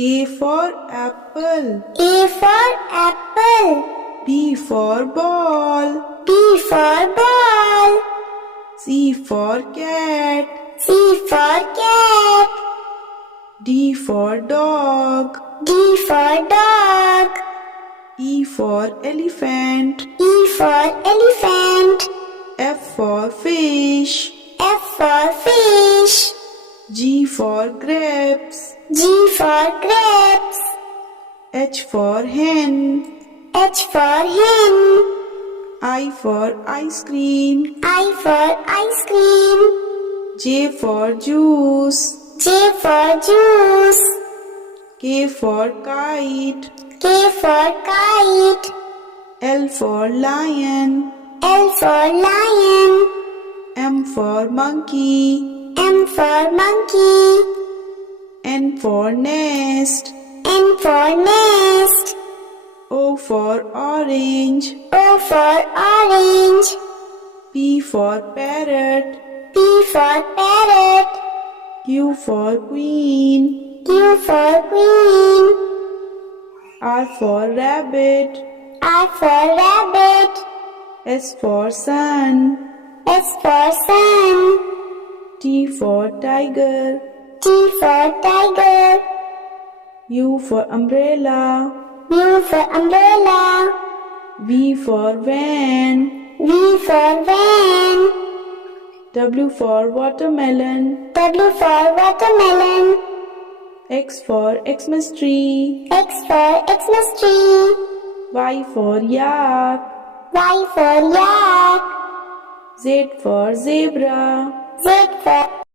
A for apple. A for apple. B for ball. B for ball. C for cat. C for cat. D for dog. D for dog. E for elephant. E for elephant. F for fish. F for fish. G for grapes. G for grapes. H for hen. H for hen. I for ice cream. I for ice cream. J for juice. J for juice. K for kite. K for kite. L for lion. L for lion. M for monkey. M for monkey. N for nest. N for nest. O for orange. O for orange. P for parrot. P for parrot. Q for queen. Q for queen. R for rabbit. R for rabbit. S for sun. S for sun. T for tiger. T for tiger. U for umbrella. U for umbrella. V for van. V for van. W for watermelon. W for watermelon. X for Xmas tree. X for Xmas tree. Y for yak. Y for yak. Z for zebra. Z for